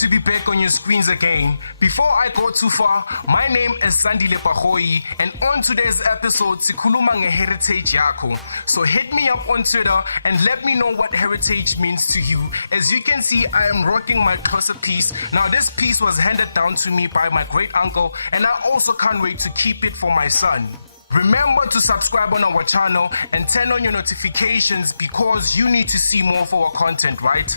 to be back on your screens again. Before I go too far, my name is Sandile Pahoyi, and on today's episode, sikhuluma nge-heritage yakho. So hit me up on Twitter and let me know what heritage means to you. As you can see, I am rocking my Xhosa piece. Now this piece was handed down to me by my great uncle, and I also can't wait to keep it for my son. Remember to subscribe on our channel and turn on your notifications because you need to see more of our content, right?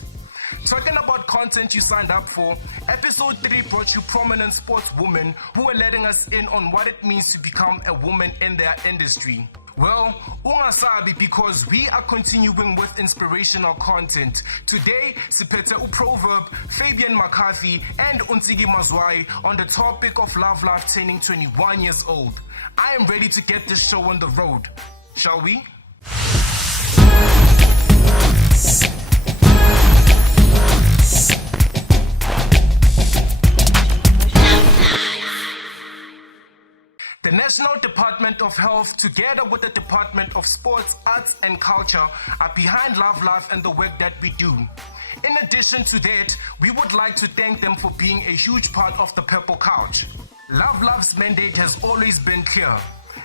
Talking about content you signed up for, episode 3 brought you prominent sportswomen who are letting us in on what it means to become a woman in their industry. Well, ungasabi because we are continuing with inspirational content. Today, siphethe Proverb, Fabian McCarthy and Ntsiki Mazwai on the topic of Love Life turning 21 years old. I am ready to get this show on the road. Shall we? The National Department of Health, together with the Department of Sports, Arts and Culture, are behind Love Life and the work that we do. In addition to that, we would like to thank them for being a huge part of the Purple Couch. Love Life's mandate has always been clear.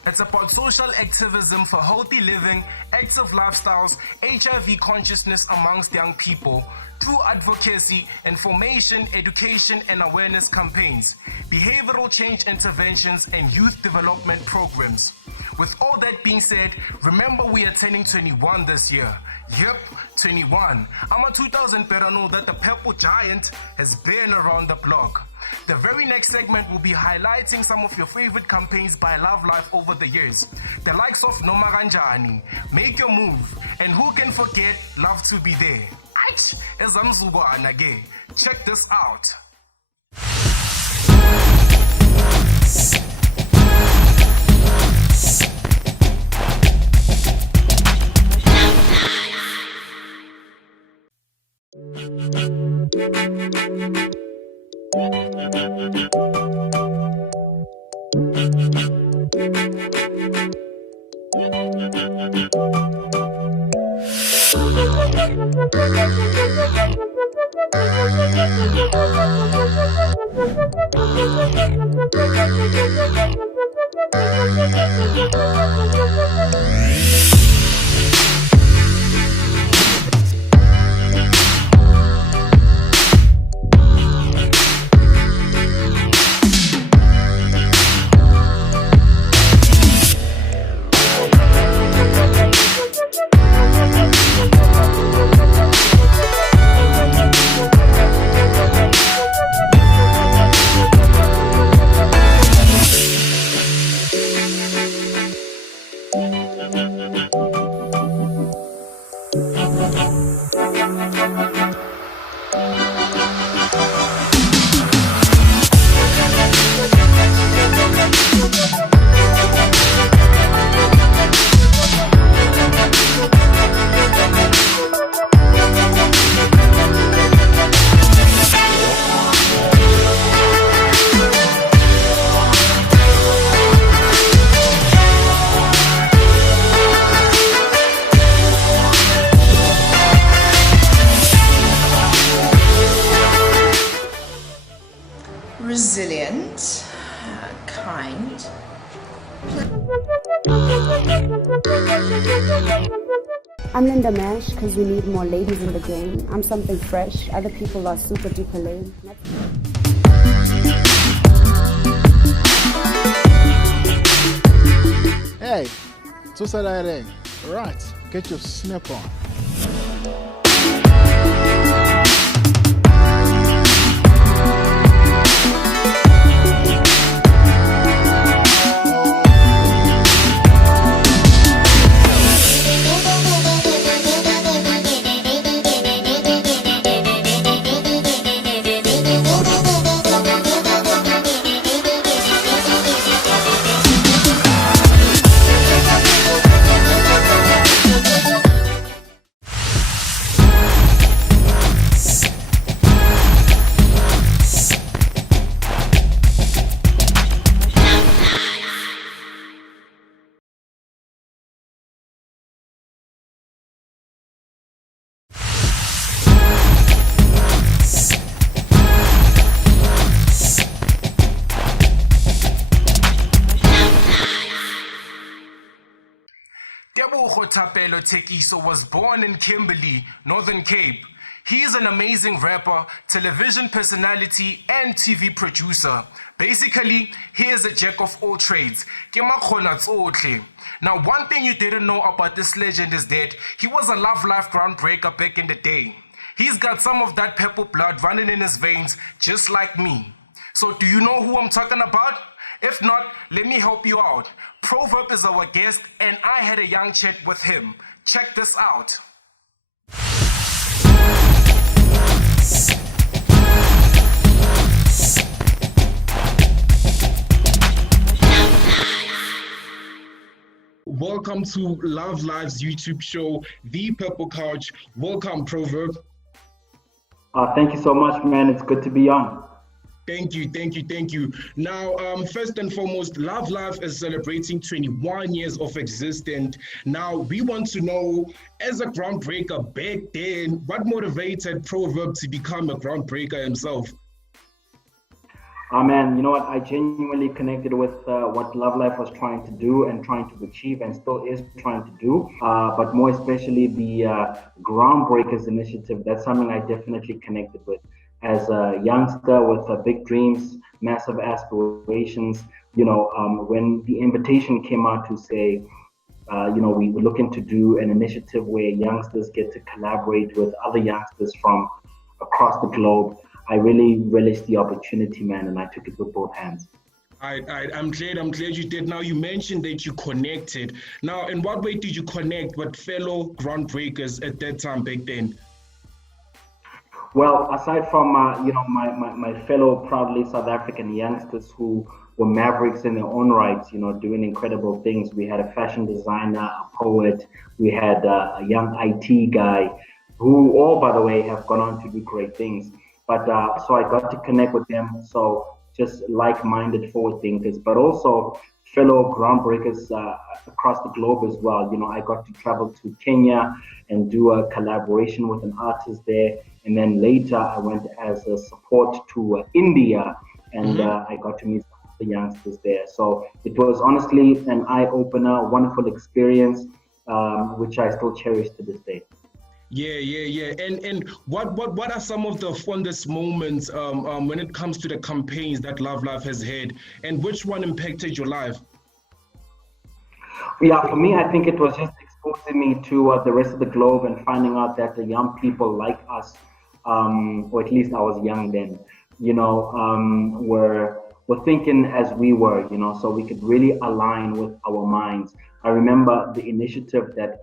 It's about social activism for healthy living, active lifestyles, HIV consciousness amongst young people, through advocacy, information, education and awareness campaigns, behavioral change interventions and youth development programs. With all that being said, remember we are turning 21 this year. Yep, 21. I'm a 2000 better know that the Purple Giant has been around the block. The very next segment will be highlighting some of your favorite campaigns by Love Life over the years. The likes of Noma Kanjani, Make Your Move, and who can forget Love to Be There. Ach, ezamzukwana ke. Check this out. Resilient, kind. I'm Linda Mash because we need more ladies in the game. I'm something fresh. Other people are super duper lame. Hey, Tusa right, get your snap on. Tebogo Thapelo Thekiso was born in Kimberley, Northern Cape. He is an amazing rapper, television personality, and TV producer. Basically, he is a jack of all trades. Ke makgona tsohle. Now, one thing you didn't know about this legend is that he was a Love Life groundbreaker back in the day. He's got some of that purple blood running in his veins, just like me. So do you know who I'm talking about? If not, let me help you out. Proverb is our guest, and I had a young chat with him. Check this out. Welcome to Love Live's YouTube show, The Purple Couch. Welcome, Proverb. Thank you so much, man. It's good to be on. Thank you. Now, first and foremost, Love Life is celebrating 21 years of existence. Now, we want to know, as a groundbreaker back then, what motivated Proverb to become a groundbreaker himself? Man, you know what? I genuinely connected with what Love Life was trying to do and trying to achieve and still is trying to do. But more especially the Groundbreakers initiative. That's something I definitely connected with. As a youngster with big dreams, massive aspirations, when the invitation came out to say, we were looking to do an initiative where youngsters get to collaborate with other youngsters from across the globe, I really relished the opportunity, man, and I took it with both hands. I'm glad you did. Now, you mentioned that you connected. Now, in what way did you connect with fellow groundbreakers at that time back then? Well, aside from my fellow proudly South African youngsters who were mavericks in their own rights, doing incredible things. We had a fashion designer, a poet, we had a young IT guy, who all, by the way, have gone on to do great things. But so I got to connect with them. So just like-minded forward thinkers, but also fellow groundbreakers across the globe as well. I got to travel to Kenya and do a collaboration with an artist there. And then later I went as a support to India, and I got to meet the youngsters there. So it was honestly an eye-opener, wonderful experience, which I still cherish to this day. Yeah. And what are some of the fondest moments when it comes to the campaigns that Love Life has had, and which one impacted your life? Yeah, for me, I think it was just exposing me to the rest of the globe and finding out that the young people like us, or at least I was young then, were thinking as we were, so we could really align with our minds. I remember the initiative that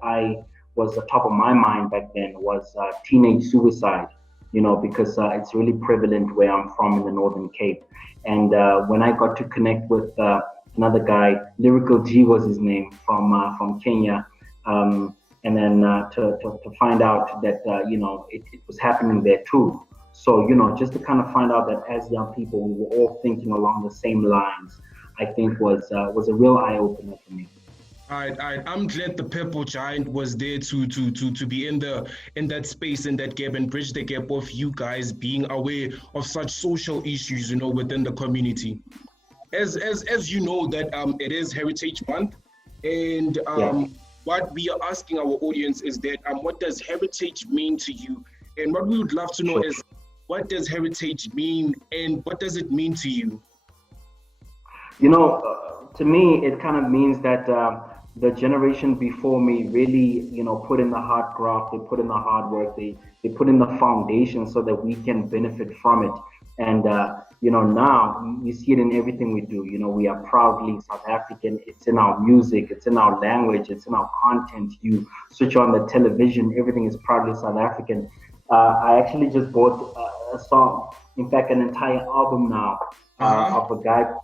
was the top of my mind back then was teenage suicide, because it's really prevalent where I'm from in the Northern Cape. And when I got to connect with another guy, Lyrical G was his name, from Kenya, and then to find out that it was happening there too. So just to kind of find out that as young people we were all thinking along the same lines, I think was a real eye opener for me. I'm glad the Purple Giant was there to be in that space, in that gap, and bridge the gap of you guys being aware of such social issues, within the community. As you know that it is Heritage Month, and what we are asking our audience is that what does heritage mean to you? And what we would love to know is, what does heritage mean, and what does it mean to you? To me, it kind of means that the generation before me really, put in the hard graft, they put in the hard work, they put in the foundation so that we can benefit from it. And, now you see it in everything we do. We are proudly South African. It's in our music, it's in our language, it's in our content. You switch on the television, everything is proudly South African. I actually just bought a song, in fact, an entire album now of a guy called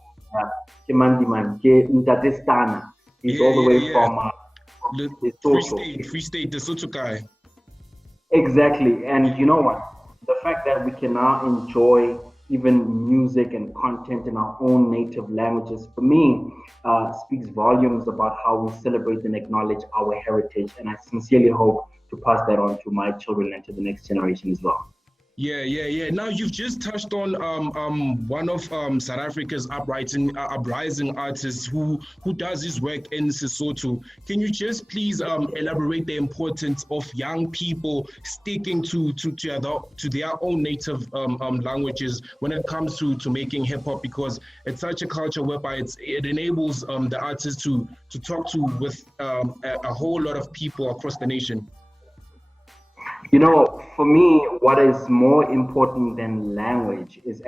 He's all the way from Free State, the Soto guy. Exactly. And you know what? The fact that we can now enjoy even music and content in our own native languages, for me, speaks volumes about how we celebrate and acknowledge our heritage. And I sincerely hope to pass that on to my children and to the next generation as well. Yeah. Now you've just touched on one of South Africa's uprising artists who does his work in Sesotho. Can you just please elaborate the importance of young people sticking to their own native languages when it comes to making hip hop, because it's such a culture whereby it enables the artists to talk to with a whole lot of people across the nation. You know, for me, what is more important than language is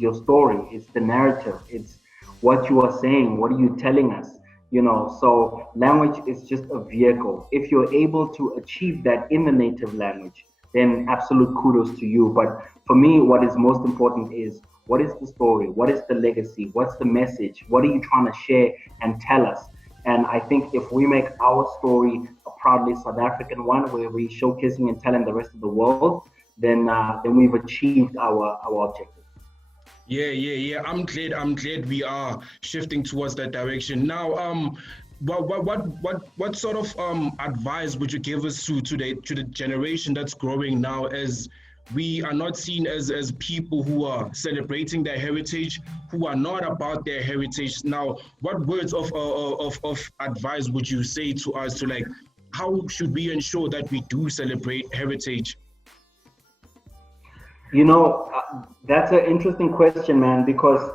your story. It's the narrative. It's what you are saying. What are you telling us? You know, so language is just a vehicle. If you're able to achieve that in the native language, then absolute kudos to you. But for me, what is most important is what is the story? What is the legacy? What's the message? What are you trying to share and tell us? And I think if we make our story a proudly South African one, where we're showcasing and telling the rest of the world, then we've achieved our objective. Yeah. I'm glad we are shifting towards that direction. Now, what sort of advice would you give us to the generation that's growing now, as we are not seen as people who are celebrating their heritage, who are not about their heritage? Now, what words of advice would you say to us, to like, how should we ensure that we do celebrate heritage? You know, that's an interesting question, man, because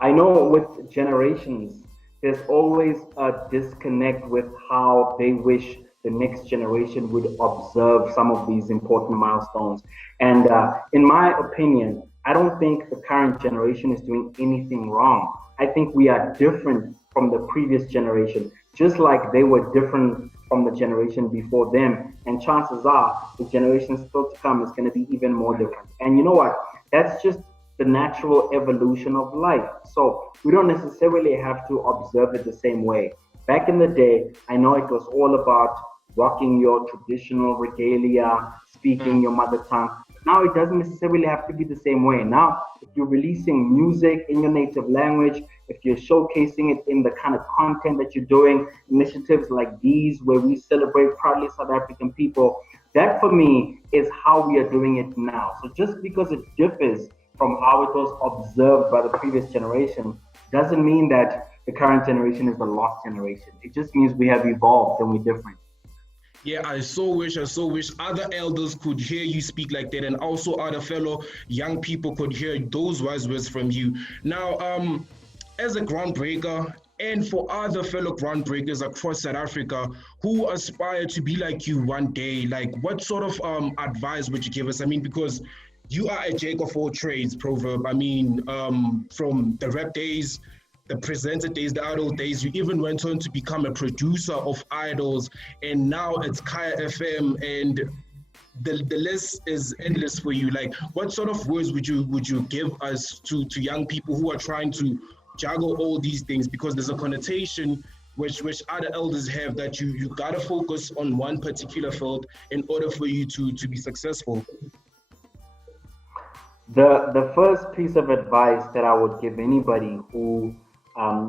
I know with generations, there's always a disconnect with how they wish the next generation would observe some of these important milestones. And in my opinion, I don't think the current generation is doing anything wrong. I think we are different from the previous generation, just like they were different from the generation before them. And chances are the generation still to come is going to be even more different. And you know what? That's just the natural evolution of life. So we don't necessarily have to observe it the same way. Back in the day, I know it was all about rocking your traditional regalia, speaking your mother tongue. Now it doesn't necessarily have to be the same way. Now, if you're releasing music in your native language, if you're showcasing it in the kind of content that you're doing, initiatives like these where we celebrate proudly South African people, that for me is how we are doing it now. So just because it differs from how it was observed by the previous generation doesn't mean that the current generation is the lost generation. It just means we have evolved and we're different. Yeah, I so wish other elders could hear you speak like that, and also other fellow young people could hear those wise words from you. Now, as a groundbreaker, and for other fellow groundbreakers across South Africa who aspire to be like you one day, like what sort of advice would you give us? I mean, because you are a jack of all trades, Proverb. I mean, from the rap days, the presenter days, the idol days, you even went on to become a producer of idols, and now it's Kaya FM, and the list is endless for you. Like, what sort of words would you give us to young people who are trying to juggle all these things? Because there's a connotation which other elders have, that you gotta focus on one particular field in order for you to be successful. The first piece of advice that I would give anybody who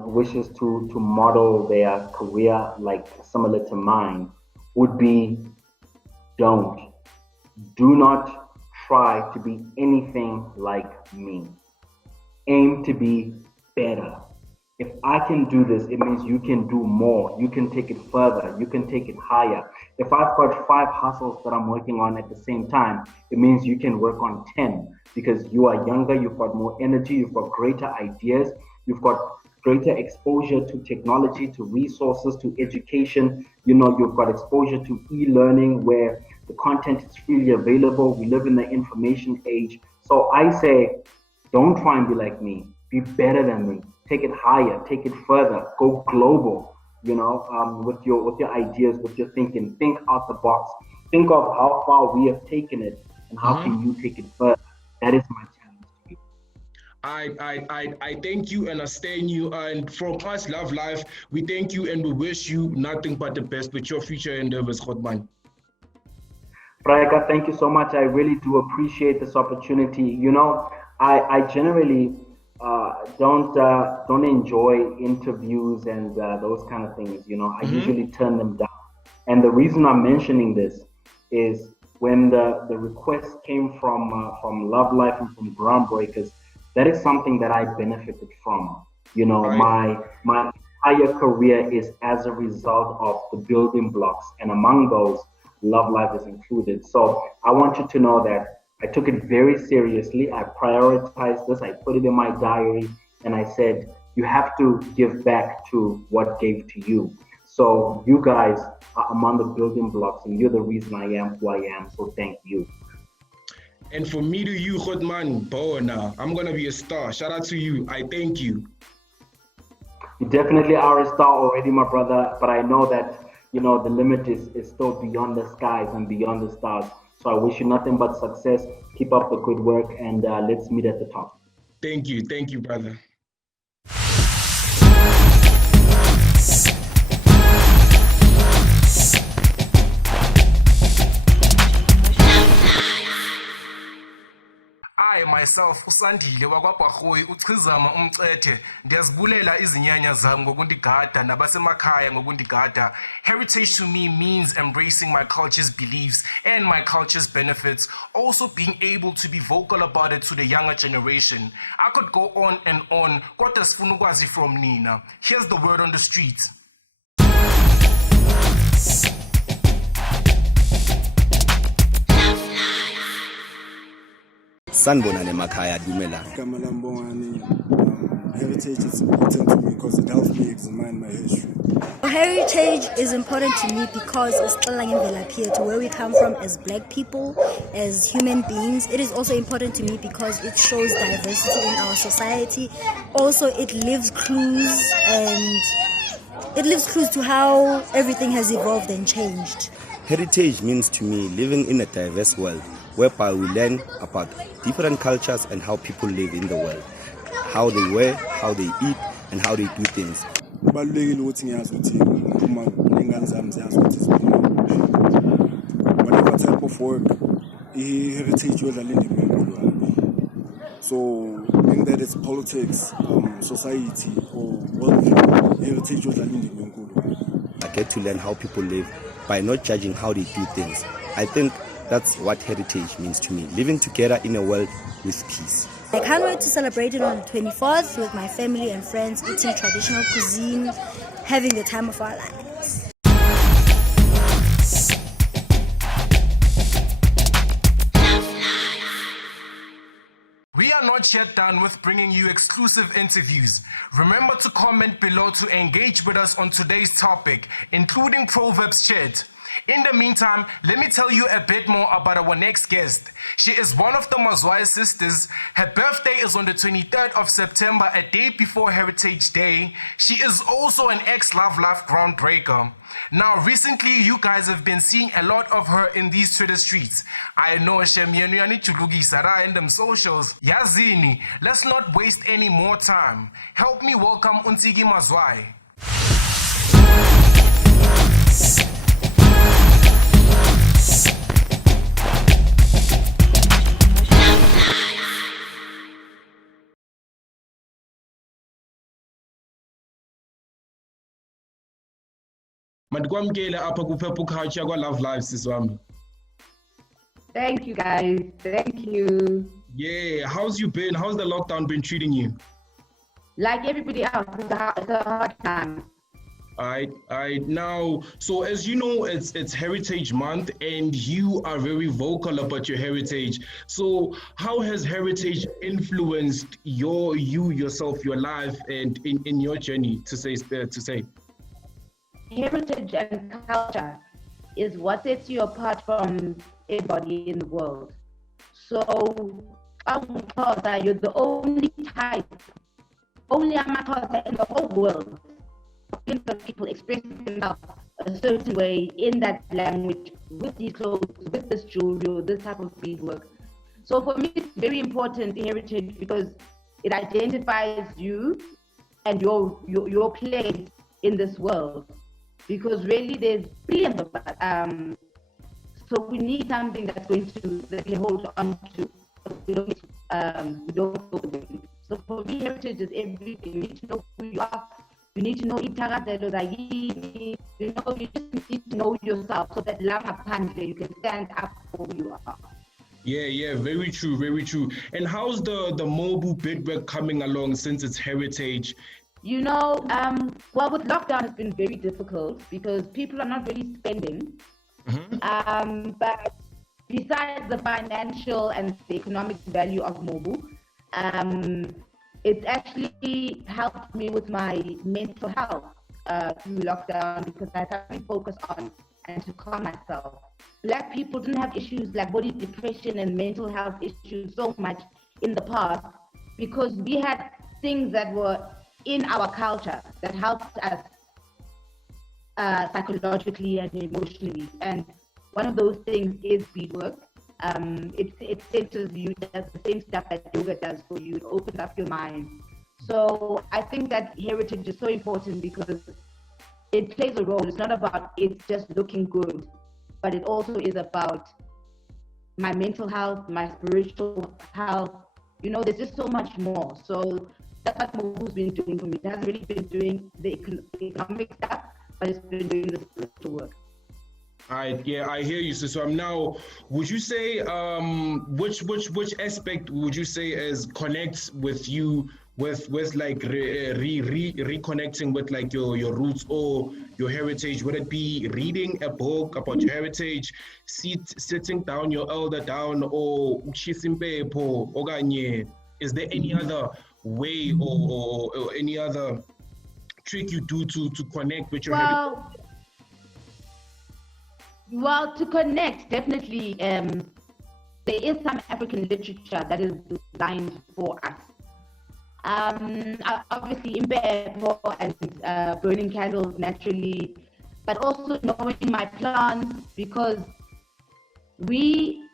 wishes to model their career like similar to mine would be do not try to be anything like me. Aim to be better. If I can do this, it means you can do more. You can take it further. You can take it higher. If I've got 5 hustles that I'm working on at the same time, it means you can work on 10, because you are younger, you've got more energy, you've got greater ideas, you've got greater exposure to technology, to resources, to education. You know, you've got exposure to e-learning where the content is freely available. We live in the information age. So I say, don't try and be like me. Be better than me. Take it higher. Take it further. Go global. You know, with your ideas, with your thinking. Think out the box. Think of how far we have taken it, and how can you take it further. That is my challenge to you. I thank you and I stand you, and from us, Love Life, we thank you and we wish you nothing but the best with your future endeavors, Godman. Prayaka, thank you so much. I really do appreciate this opportunity. You know, I generally don't enjoy interviews and those kind of things. You know, I usually turn them down. And the reason I'm mentioning this is when the request came from Love Life and from Groundbreakers, that is something that I benefited from. You know, my entire career is as a result of the building blocks, and among those, Love Life is included. So I want you to know that I took it very seriously. I prioritized this. I put it in my diary, and I said, you have to give back to what gave to you. So you guys are among the building blocks, and you're the reason I am who I am. So thank you. And for me to you, Godman, Bona, I'm going to be a star. Shout out to you. I thank you. You definitely are a star already, my brother. But I know that, you know, the limit is still beyond the skies and beyond the stars. So I wish you nothing but success. Keep up the good work, and let's meet at the top. Thank you. Thank you, brother. I myself uSandile wakwaBhagoyi uchizama umcethe ndiyazibulela izinyanya zami ngokundigada nabasemakhaya ngokundigada. Heritage to me means embracing my culture's beliefs and my culture's benefits, also being able to be vocal about it to the younger generation. I could go on and on, kodwa sifuna ukwazi from nina. Here's the word on the streets. Sanibonani emakhaya dumela. Heritage is important to me because it helps me examine my history. Heritage is important to me because it's to where we come from as black people, as human beings. It is also important to me because it shows diversity in our society. Also, it leaves clues to how everything has evolved and changed. Heritage means to me living in a diverse world whereby we learn about different cultures and how people live in the world, how they wear, how they eat, and how they do things. Whatever type of work, heritage so being that it's politics, society, or world, heritage I get to learn how people live by not judging how they do things. I think that's what heritage means to me, living together in a world with peace. I can't wait to celebrate it on the 24th with my family and friends, eating traditional cuisine, having the time of our lives. We are not yet done with bringing you exclusive interviews. Remember to comment below to engage with us on today's topic, including Proverbs Chat. In the meantime, let me tell you a bit more about our next guest. She is one of the Mazwai sisters. Her birthday is on the 23rd of September, a day before Heritage Day. She is also an ex-Love Life groundbreaker. Now, recently, you guys have been seeing a lot of her in these Twitter streets. I know Shemianu Anichulugi Sara and them socials. Yazini, let's not waste any more time. Help me welcome Ntsiki Mazwai. Madkwamkele apha kuPurple Culture kwaLove Live siswami. Thank you guys. Thank you. Yeah, how's you been? How's the lockdown been treating you? Like everybody else, it's a hard time. Alright. Now, so as you know, it's Heritage Month, and you are very vocal about your heritage. So, how has heritage influenced yourself, your life, and in your journey to say? Heritage and culture is what sets you apart from everybody in the world. So, you're the only type, only Amaxhosa in the whole world. People express themselves a certain way in that language, with these clothes, with this jewelry, this type of beadwork. So for me, it's very important, the heritage, because it identifies you and your place in this world. Because really, there's billions of us. So we need something that's going that we hold on to. We don't go away. So for me, heritage is everything. You need to know who you are. You need to know itagadelo you just need to know yourself so that you can stand up for who you are. Yeah, very true, very true. And how's the mobile beadwork coming along since it's heritage? Well, with lockdown, it's been very difficult because people are not really spending. But besides the financial and the economic value of mobile, it's actually helped me with my mental health through lockdown because I had to focus on and to calm myself. Black people didn't have issues like body depression and mental health issues so much in the past because we had things that were in our culture that helped us psychologically and emotionally. And one of those things is beadwork. It centers you, does the same stuff that yoga does for you. It opens up your mind. So I think that heritage is so important because it plays a role. It's not about it's just looking good, but it also is about my mental health, my spiritual health. There's just so much more. So that's what Mobu's been doing for me. It hasn't really been doing the economic stuff, but it's been doing the spiritual work. All right, yeah, I hear you. So I'm now, would you say, which aspect would you say is connects with you with like reconnecting with like your roots or your heritage? Would it be reading a book about your heritage, sitting down your elder down, or chisimpepo, oganye? Is there any other way or any other trick you do to connect with your heritage? Well, to connect, definitely, there is some African literature that is designed for us. Obviously, impepo and burning candles naturally, but also knowing my plants because we,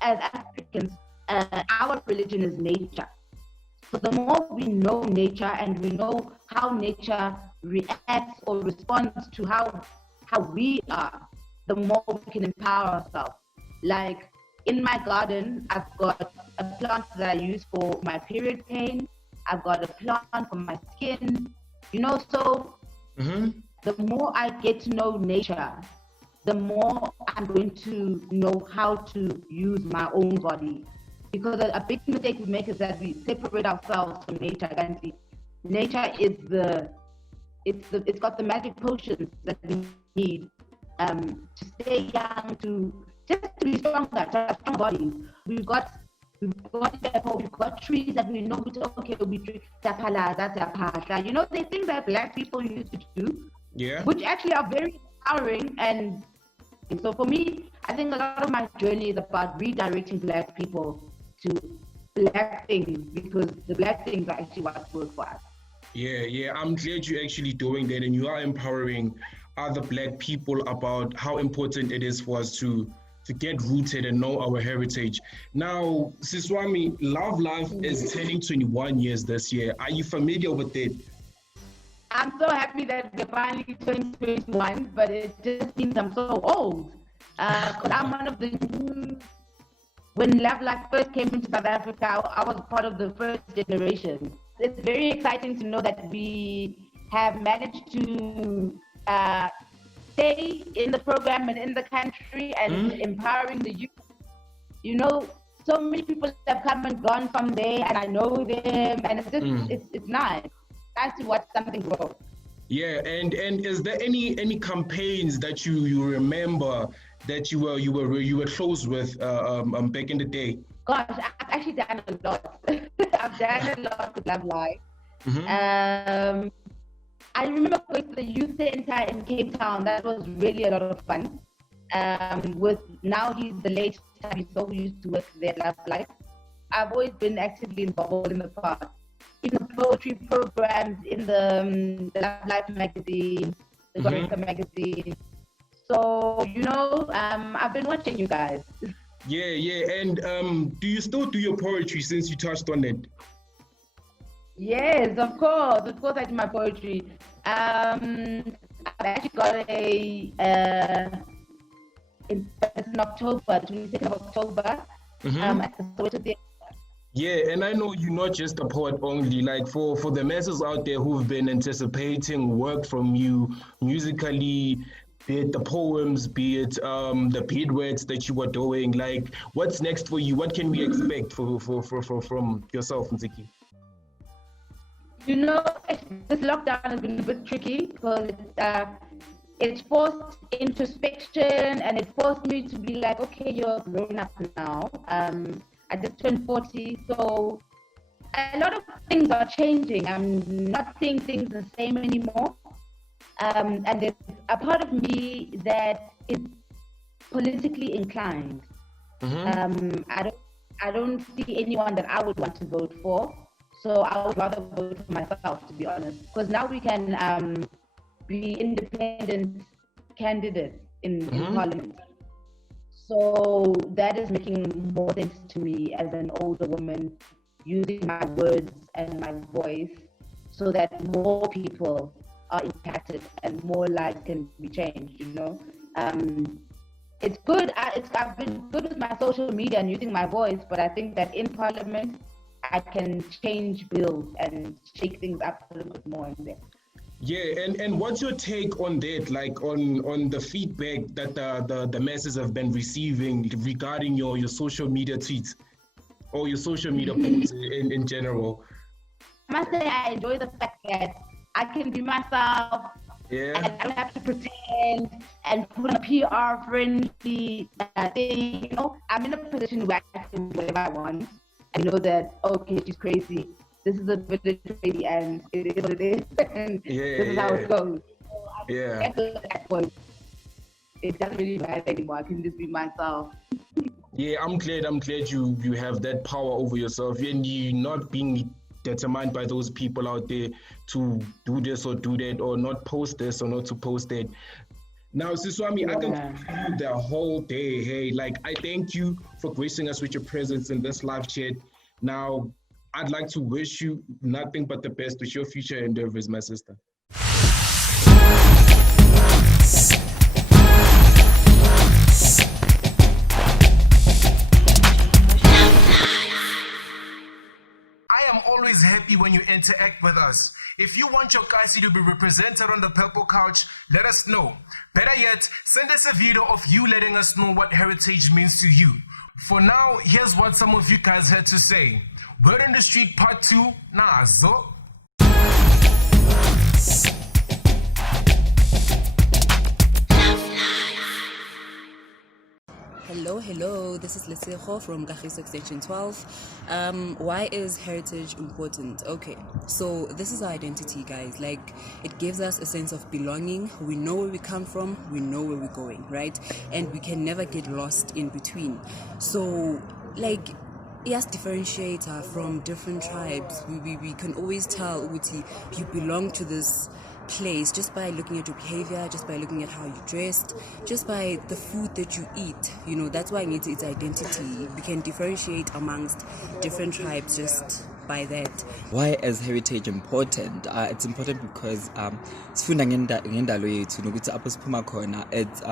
as Africans, our religion is nature. So the more we know nature and we know how nature reacts or responds to how we are, the more we can empower ourselves. Like in my garden, I've got a plant that I use for my period pain. I've got a plant for my skin. So the more I get to know nature, the more I'm going to know how to use my own body. Because a big mistake we make is that we separate ourselves from nature. And nature is it's got the magic potions that we need to stay young, to be stronger, to have strong bodies. We've got trees that we know, we drink tapala, the things that Black people used to do, which actually are very empowering. And so for me, I think a lot of my journey is about redirecting Black people to Black things because the Black things are actually what work for us. Yeah, I'm glad you're actually doing that and you are empowering other Black people about how important it is for us to get rooted and know our heritage. Now, Siswami, Love Life is turning 21 years this year. Are you familiar with it? I'm so happy that we're finally turning 21, but it just means I'm so old. Because I'm one of the when Love Life first came into South Africa, I was part of the first generation. It's very exciting to know that we have managed to stay in the program and in the country and empowering the youth. So many people have come and gone from there and I know them and it's just it's nice. Nice to watch something grow. Yeah, and is there any campaigns that you remember that you were close with back in the day? Gosh, I've actually done a lot. I've done a lot with Love Life. I remember going to the youth center in Cape Town. That was really a lot of fun. With now he's the late time, he's so used to work there, Love Life. I've always been actively involved in the past. In the poetry programs, in the Love Life magazine, the Goreka magazine. So, I've been watching you guys. Yeah. And do you still do your poetry since you touched on it? Yes, of course I do my poetry. I've actually got it's in October, the 22nd of October, at the Soweto Theatre. Yeah, and I know you're not just a poet only. Like for the masses out there who've been anticipating work from you musically, Be it the poems, be it the beadworks that you were doing. Like, what's next for you? What can we expect from yourself, Ntsiki? You know, this lockdown has been a bit tricky because it's forced introspection and it forced me to be like, okay, you're grown up now. I just turned 40, so a lot of things are changing. I'm not seeing things the same anymore. And there's a part of me that is politically inclined. I don't see anyone that I would want to vote for. So I would rather vote for myself, to be honest. Because now we can be independent candidates in parliament. So that is making more sense to me as an older woman, using my words and my voice so that more people are impacted and more lives can be changed, you know. It's good. I've been good with my social media and using my voice, but I think that in parliament, I can change bills and shake things up a little bit more in there. Yeah, and what's your take on that, like on the feedback that the masses have been receiving regarding your social media tweets or your social media posts in general? I must say I enjoy the fact that I can be myself. Yeah. And I don't have to pretend and put a PR friendly thing. You know, I'm in a position where I can do whatever I want. I know that, okay, she's crazy. This is a village crazy and it is what it is. And this is how it goes. So at that point, it doesn't really matter anymore. I can just be myself. Yeah, I'm glad you have that power over yourself and you're not being determined by those people out there to do this or do that or not post this or not to post that. Now, Siswami, I can talk to you the whole day. Hey, like, I thank you for gracing us with your presence in this live chat. Now, I'd like to wish you nothing but the best with your future endeavors, my sister. I am always happy when you interact with us. If you want your Kasi to be represented on the Purple Couch, let us know. Better yet, send us a video of you letting us know what heritage means to you. For now, here's what some of you guys had to say. Word on the Street Part 2, nazo. Hello, this is Lesego from Kagiso Extension 12. Why is heritage important? Okay, so this is our identity, guys. Like, it gives us a sense of belonging. We know where we come from, we know where we're going, right? And we can never get lost in between. So, like, yes, differentiator from different tribes. We can always tell Uti, you belong to this place just by looking at your behavior, just by looking at how you dressed, just by the food that you eat. You know, that's why it's identity. We can differentiate amongst different tribes just by that. Why is heritage important? It's important because sifunda ngendalo yethu nokuthi apho siphuma khona. It's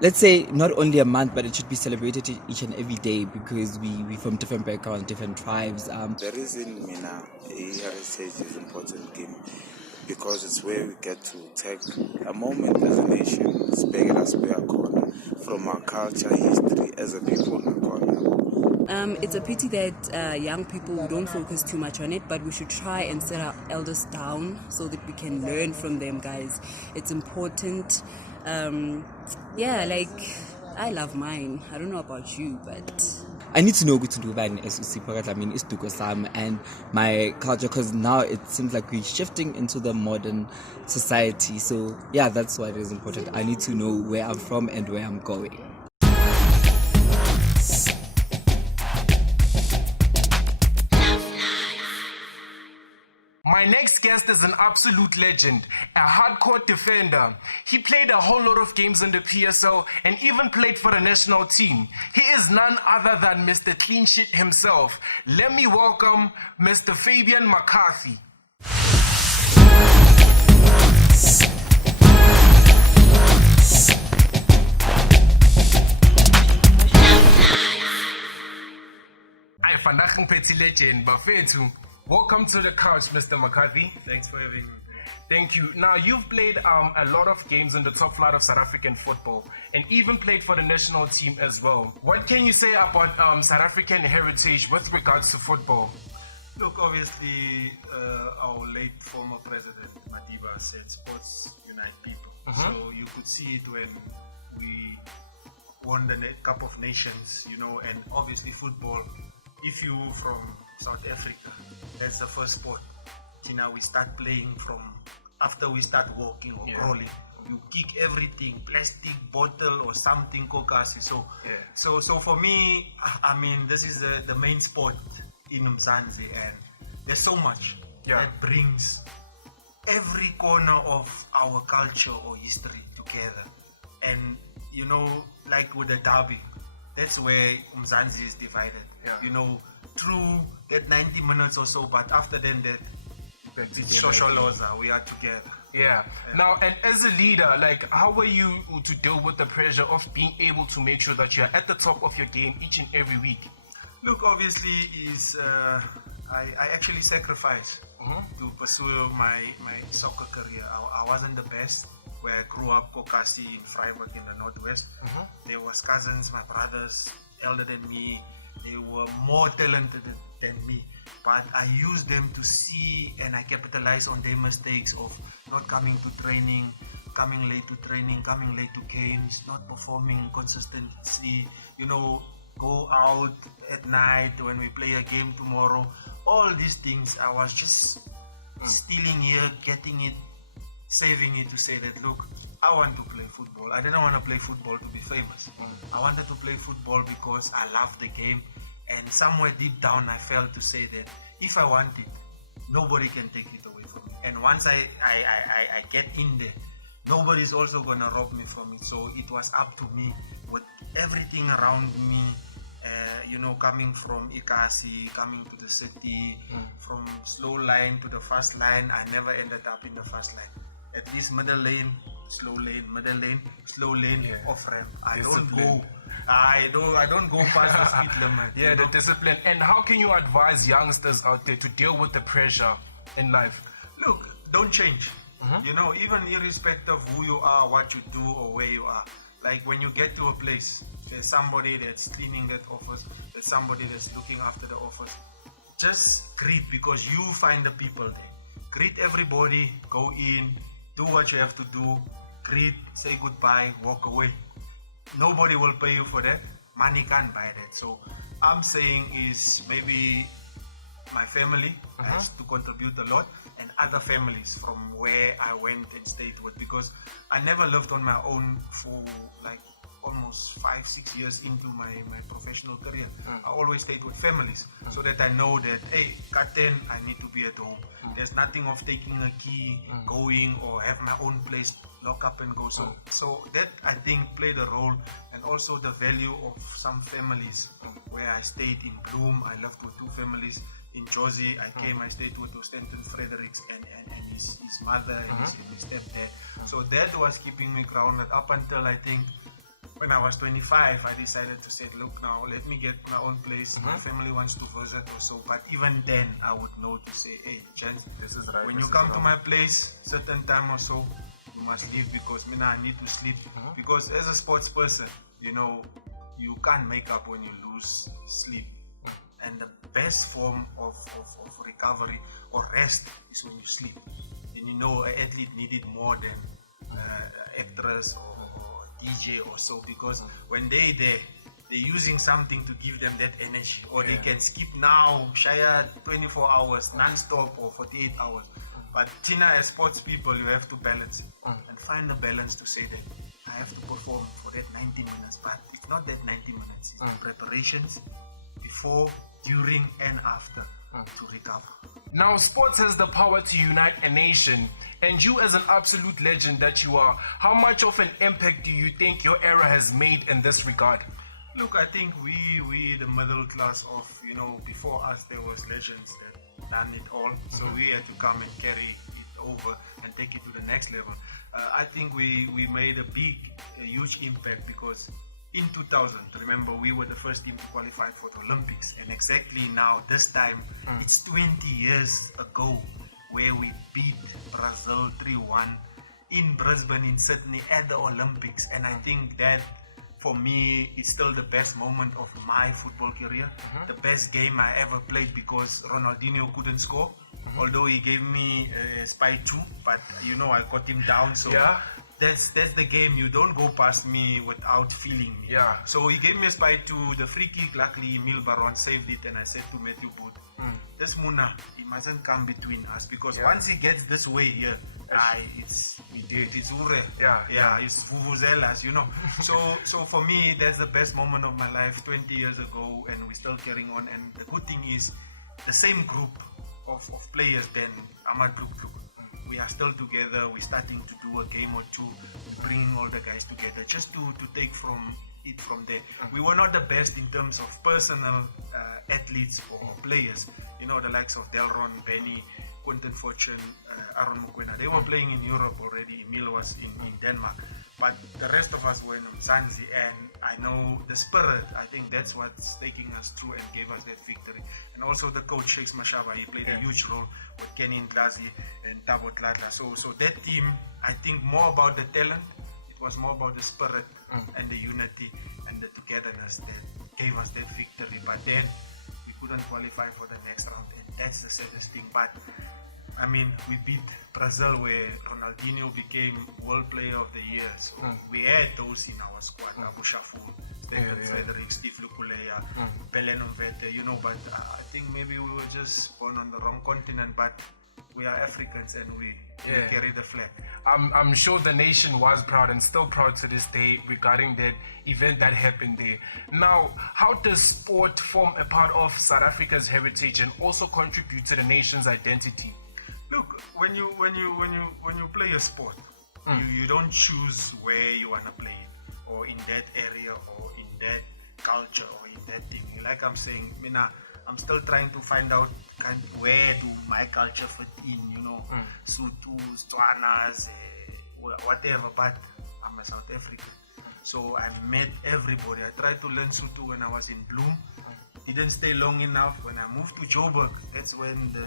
let's say not only a month, but it should be celebrated each and every day because we from different backgrounds, different tribes. The reason heritage is important game because it's where we get to take a moment as a nation, speak as we are called, from our culture, history as a people. It's a pity that young people don't focus too much on it, but we should try and set our elders down so that we can learn from them, guys. It's important. Like, I love mine. I don't know about you, but I need to know good to do bad as I mean it's Sam and my culture, because now it seems like we're shifting into the modern society. So yeah, that's why it is important. I need to know where I'm from and where I'm going. My next guest is an absolute legend, a hardcore defender. He played a whole lot of games in the PSL and even played for the national team. He is none other than Mr. Clean Shit himself. Let me welcome Mr. Fabian McCarthy. I vandaag een petit legend, Bafetu. Welcome to the couch, Mr. McCarthy. Thanks for having me. Thank you. Now, you've played a lot of games in the top flight of South African football and even played for the national team as well. What can you say about South African heritage with regards to football? Look, obviously, our late former president, Madiba, said sports unite people. So you could see it when we won the Cup of Nations, and obviously football. If you from South Africa, that's the first sport. We start playing from after we start walking or crawling. You kick everything, plastic bottle or something, kokasi. So for me, I mean, this is the main sport in Mzansi, and there's so much that brings every corner of our culture or history together. And like with the derby, that's where Mzansi is divided. Through that 90 minutes or so, but after then that Shosholoza, we are together. Now, and as a leader, like, how were you to deal with the pressure of being able to make sure that you're at the top of your game each and every week? Look, obviously, I actually sacrificed to pursue my soccer career. I wasn't the best. Where I grew up, Kokasi in Freiburg in the Northwest. There was cousins, my brothers, elder than me. They were more talented than me. But I used them to see, and I capitalized on their mistakes of not coming to training, coming late to training, coming late to games, not performing consistently, go out at night when we play a game tomorrow. All these things, I was just stealing here, getting it, saving it to say that, look, I want to play football. I didn't want to play football to be famous. I wanted to play football because I love the game. And somewhere deep down, I felt to say that if I want it, nobody can take it away from me. And once I get in there, nobody's also going to rob me from it. So it was up to me with everything around me, coming from Ikasi, coming to the city, from slow line to the fast line. I never ended up in the fast line. At least middle lane, slow lane, middle lane, slow lane, off ramp. I don't go past the speed limit. The discipline. And how can you advise youngsters out there to deal with the pressure in life? Look, don't change. Even irrespective of who you are, what you do, or where you are. Like when you get to a place, there's somebody that's cleaning that office, there's somebody that's looking after the office. Just greet, because you find the people there. Greet everybody, go in, do what you have to do, greet, say goodbye, walk away. Nobody will pay you for that. Money can't buy that. So I'm saying is maybe my family has to contribute a lot, and other families from where I went and stayed with, because I never lived on my own for like almost 5-6 years into my professional career. I always stayed with families so that I know that, hey, cut 10, I need to be at home. There's nothing of taking a key, going, or have my own place, lock up and go. So that, I think, played a role, and also the value of some families where I stayed in Bloem. I lived with 2 families. In Josie, I came, I stayed with Ostenton Fredericks and his mother and his stepdad. So that was keeping me grounded up until, I think, when I was 25, I decided to say, look, now let me get my own place. My family wants to visit or so. But even then, I would know to say, hey, Chance, this is right. When you come to my place, certain time or so, you must leave, because I need to sleep. Because as a sports person, you can't make up when you lose sleep. And the best form of recovery or rest is when you sleep. And an athlete needed more than actress or DJ or so, because when they're there, they're using something to give them that energy, or they can skip now, Shaya 24 hours, non-stop, or 48 hours. But Tina, as sports people, you have to balance it and find the balance to say that I have to perform for that 90 minutes, but it's not that 90 minutes, it's the preparations before, during, and after to recover. Now, sports has the power to unite a nation, and you, as an absolute legend that you are, how much of an impact do you think your era has made in this regard? Look, I think we the middle class of, before us there was legends that done it all, so we had to come and carry it over and take it to the next level. I think we made a huge impact, because in 2000, remember, we were the first team to qualify for the Olympics, and exactly now, this time, it's 20 years ago where we beat Brazil 3-1 in Brisbane, in Sydney, at the Olympics. And I think that, for me, it's still the best moment of my football career. The best game I ever played, because Ronaldinho couldn't score. Although he gave me a spy 2, but I got him down. So that's the game. You don't go past me without feeling me. So he gave me a spy 2. The free kick, luckily Emil Baron saved it, and I said to Matthew Booth, this Muna, he mustn't come between us, because once he gets this way here, it's ure. It's vuvuzelas, So for me, that's the best moment of my life 20 years ago, and we're still carrying on. And the good thing is, the same group of players then, Ahmad Kluk. We are still together. We're starting to do a game or two, bringing all the guys together, just to take from it from there. We were not the best in terms of personal athletes or players. The likes of Delron, Benny, Quentin Fortune, Aaron Mokwena. They were playing in Europe already. Emil was in Denmark. But the rest of us were in Mzansi, and I know the spirit. I think that's what's taking us through and gave us that victory. And also the coach, Shakes Mashaba, he played a huge role with Kenny Ndlazi and Tabo Tlatla. So that team, I think more about the talent, it was more about the spirit and the unity and the togetherness that gave us that victory. But then we couldn't qualify for the next round, and that's the saddest thing. But I mean, we beat Brazil, where Ronaldinho became World Player of the Year. So we had those in our squad: Abu Shaful, Stephen Frederick, Steve Lukuleya, Pele Nomvete, But I think maybe we were just born on the wrong continent. But we are Africans, and we carry the flag. I'm sure the nation was proud and still proud to this day regarding that event that happened there. Now, how does sport form a part of South Africa's heritage and also contribute to the nation's identity? Look, when you play a sport, you don't choose where you wanna play it, or in that area, or in that culture, or in that thing. Like I'm saying, I'm still trying to find out where do my culture fit in, Sutus, Tswanas, whatever, but I'm a South African. So I met everybody. I tried to learn Sutu when I was in Bloem. Didn't stay long enough. When I moved to Joburg, that's when the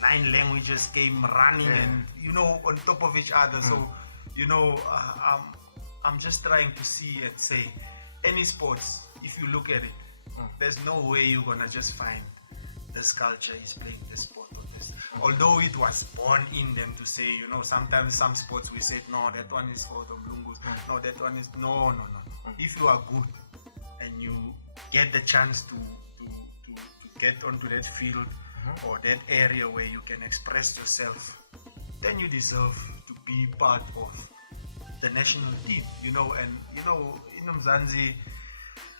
9 languages came running and, on top of each other. So, I'm just trying to see and say, any sports, if you look at it, there's no way you're gonna just find this culture is playing this sport or this. Although it was born in them to say, sometimes some sports we say, no, that one is for the Mlungus. No, that one is no. If you are good and you get the chance to get onto that field or that area where you can express yourself, then you deserve to be part of the national team. And in Mzansi,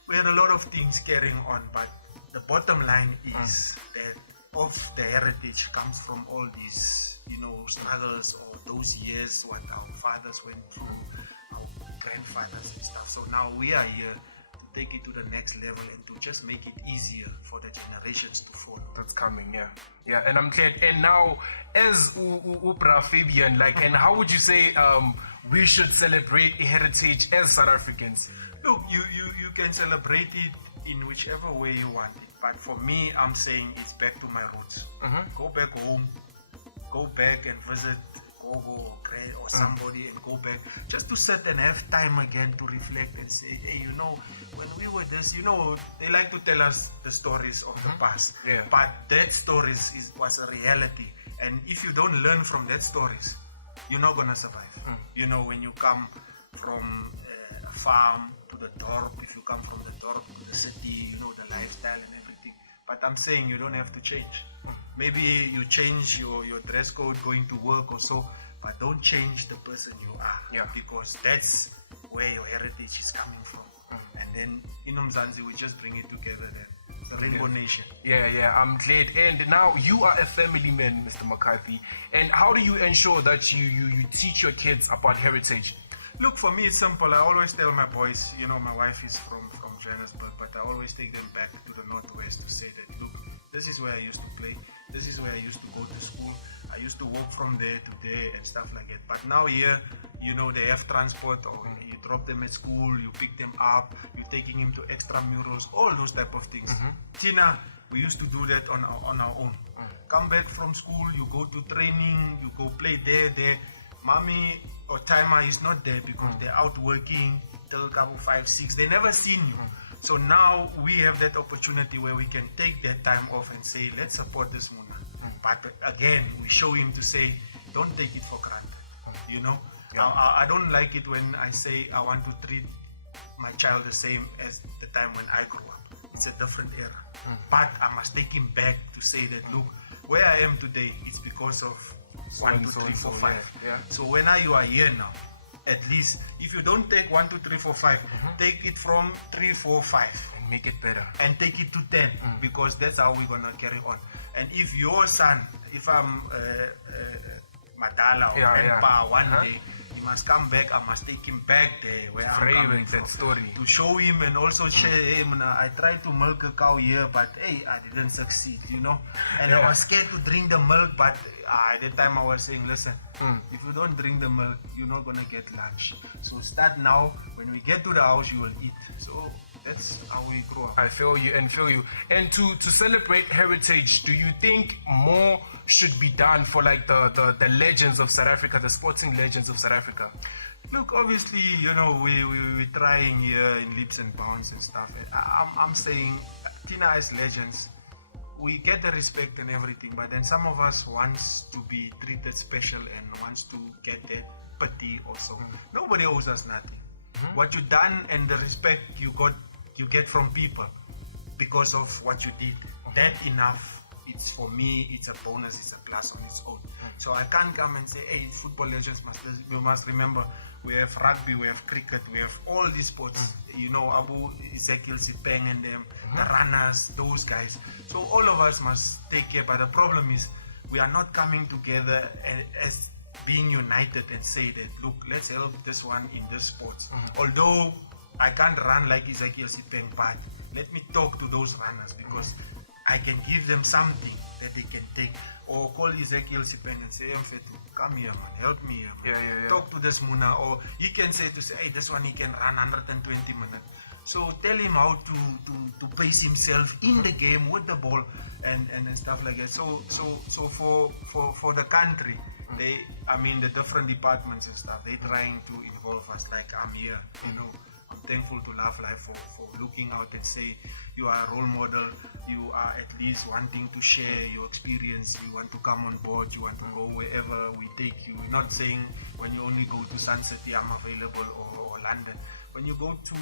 we had a lot of things carrying on, but the bottom line is that of the heritage comes from all these, struggles or those years what our fathers went through, our grandfathers and stuff. So now we are here to take it to the next level and to just make it easier for the generations to follow. That's coming, yeah, and I'm glad. And now, as Proverb Fabian, and how would you say we should celebrate heritage as South Africans? Look, you can celebrate it in whichever way you want it. But for me, I'm saying it's back to my roots. Go back home, go back and visit Gogo or Gray or somebody and go back just to sit and have time again to reflect and say, hey, when we were this, they like to tell us the stories of the past. But that stories was a reality. And if you don't learn from that stories, you're not going to survive. When you come from a farm to the dorp, if you come from the dorp to the city, the lifestyle and everything. But I'm saying you don't have to change. Maybe you change your dress code going to work or so, but don't change the person you are. Because that's where your heritage is coming from. And then in Mzansi, we just bring it together then. It's a rainbow nation. Yeah, I'm glad. And now you are a family man, Mr. McCarthy. And how do you ensure that you teach your kids about heritage? Look, for me, it's simple. I always tell my boys, my wife is from Johannesburg, but I always take them back to the Northwest to say that, look, this is where I used to play. This is where I used to go to school. I used to walk from there to there and stuff like that. But now here, you know, they have transport, or you drop them at school, you pick them up, you're taking him to extramurals, all those type of things. Tina, we used to do that on our own. Come back from school, you go to training, you go play there. Mommy or Timer is not there because they're out working till 5, 6. They never seen you. So now we have that opportunity where we can take that time off and say, let's support this Muna. But again, we show him to say, don't take it for granted. You know, I don't like it when I say I want to treat my child the same as the time when I grew up. It's a different era. But I must take him back to say that, look, where I am today is because of 1, 2, 3, 4, 5. So when you are here now, at least if you don't take 1, 2, 3, 4, 5, take it from 3, 4, 5 and make it better, and take it to 10, because that's how we're gonna carry on. And if your son, if I'm Madala or Grandpa one day, he must come back. I must take him back there where I'm coming from, story to show him and also share. Hey, man, I tried to milk a cow here, but hey, I didn't succeed. You know, and I was scared to drink the milk, but at that time I was saying, listen, if you don't drink the milk, you're not gonna get lunch. So start now. When we get to the house, you will eat. So that's how we grow up. I feel you. And to celebrate heritage, do you think more should be done for like the legends of South Africa, the sporting legends of South Africa? Look, obviously, you know, we're trying here in leaps and bounds and stuff. I'm saying, Tina as legends, we get the respect and everything, but then some of us wants to be treated special and wants to get that pity also. Nobody owes us nothing. What you done and the respect you get from people because of what you did, that enough. It's for me, it's a bonus, it's a plus on its own. So I can't come and say, hey, football legends you must remember, we have rugby, we have cricket, we have all these sports, you know, Abu, Ezekiel Sipeng and them, the runners, those guys. So all of us must take care, but the problem is we are not coming together as being united and say that, look, let's help this one in this sports. Although I can't run like Ezekiel Sipeng, but let me talk to those runners because I can give them something that they can take. Or call Ezekiel Sipeng and say, come here, man, help me here, man. Talk to this Muna. Or he can say, hey, this one he can run 120 minutes. So tell him how to pace himself in the game with the ball and stuff like that. So for the country, the different departments and stuff, they're trying to involve us. Like I'm here, you know. I'm thankful to Love Life for looking out and say you are a role model, you are at least wanting to share your experience, you want to come on board, you want to go wherever we take you. We're not saying when you only go to Sun City I'm available or London. When you go to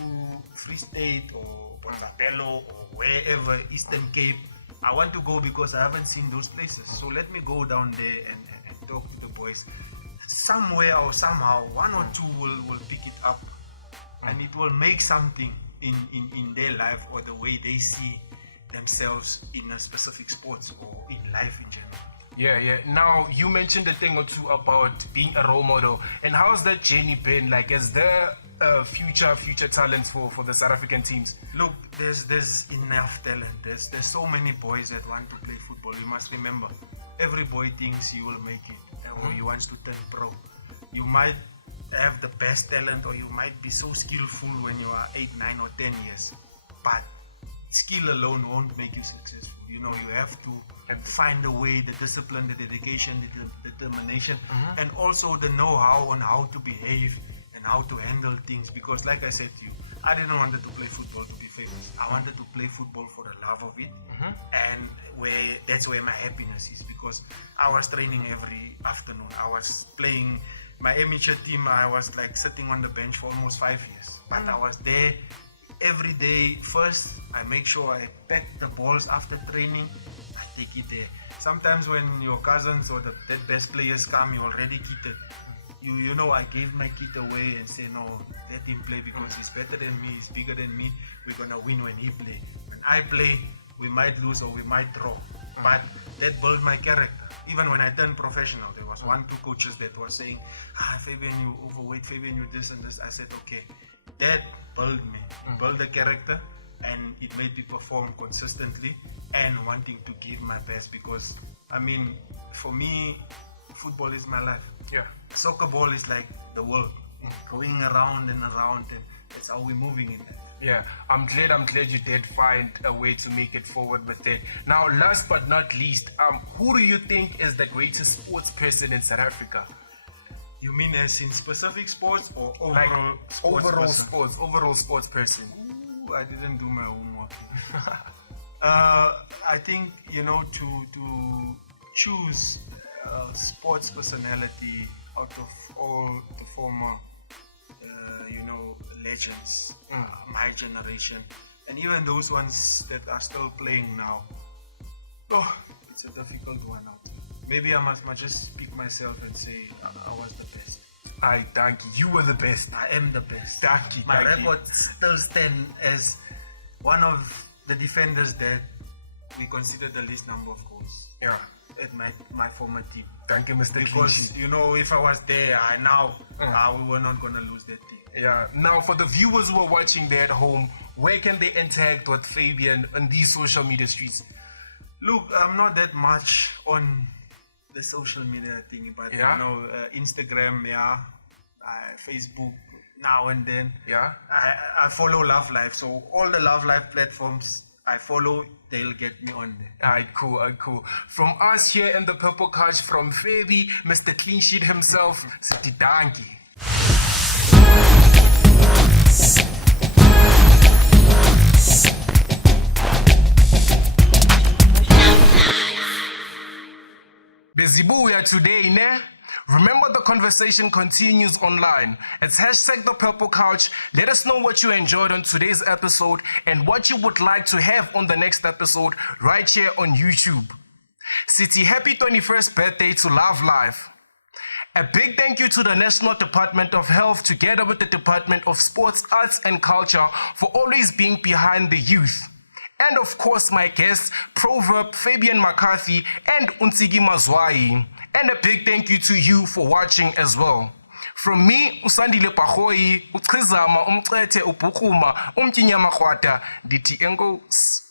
Free State or Portobello or wherever, Eastern Cape, I want to go because I haven't seen those places. So let me go down there and talk to the boys. Somewhere or somehow, one or two will pick it up. And it will make something in their life or the way they see themselves in a specific sports or in life in general. Yeah. Now, you mentioned a thing or two about being a role model. And how's that journey been? Like, is there future talents for the South African teams? Look, there's enough talent. There's so many boys that want to play football. You must remember, every boy thinks he will make it or he wants to turn pro. You might have the best talent or you might be so skillful when you are 8, 9 or 10 years, but skill alone won't make you successful. You know, you have to find a way, the discipline, the dedication, the determination, and also the know-how on how to behave and how to handle things. Because like I said to you, I didn't want to play football to be famous. I wanted to play football for the love of it, and that's where my happiness is, because I was training every afternoon. I was playing my amateur team. I was like sitting on the bench for almost 5 years, but I was there every day. First, I make sure I pack the balls after training. I take it there. Sometimes when your cousins or the best players come, you already kitted. You know, I gave my kit away and say, no, let him play because he's better than me, he's bigger than me. We're gonna win when he play. When I play, we might lose or we might draw, but that built my character. Even when I turned professional, there was 1-2 coaches that were saying, Fabian, you overweight, Fabian, you this and this. I said, okay, that built me, built the character, and it made me perform consistently and wanting to give my best, because, I mean, for me, football is my life. Yeah. Soccer ball is like the world, going around and around, and that's how we're moving in that. Yeah, I'm glad you did find a way to make it forward with it. Now, last but not least, who do you think is the greatest sports person in South Africa? You mean as in specific sports or overall Like sports? overall sports person. Ooh, I didn't do my homework. I think, to choose sports personality out of all the former legends, my generation, and even those ones that are still playing now. Oh, it's a difficult one out. Maybe I must just speak myself and say I was the best. I thank you. You were the best. I am the best. Thank you. My record still stands as one of the defenders that we consider the least number of goals. Yeah. At my former team. Thank you, Mr. Because, if I was there, we were not going to lose that team. Yeah. Now, for the viewers who are watching there at home, where can they interact with Fabian on these social media streets? Look, I'm not that much on the social media thing, but Instagram, Facebook now and then. Yeah. I follow Love Life, so all the Love Life platforms I follow, they'll get me on there. Alright, cool. From us here in the Purple Couch, from Fabi, Mr. Clean Sheet himself, Siti Danki. Bezibuya today, ne? Remember, the conversation continues online. It's hashtag the Purple Couch. Let us know what you enjoyed on today's episode and what you would like to have on the next episode right here on YouTube. City, happy 21st birthday to Love Life. A big thank you to the National Department of Health together with the Department of Sports, Arts and Culture for always being behind the youth. And of course, my guests, Proverb, Fabian McCarthy, and Ntsiki Mazwai. And a big thank you to you for watching as well. From me, Usandile Pahoyi, Uchizama, Umcete, Upukuma, Umtinyamakwata, DT Engos.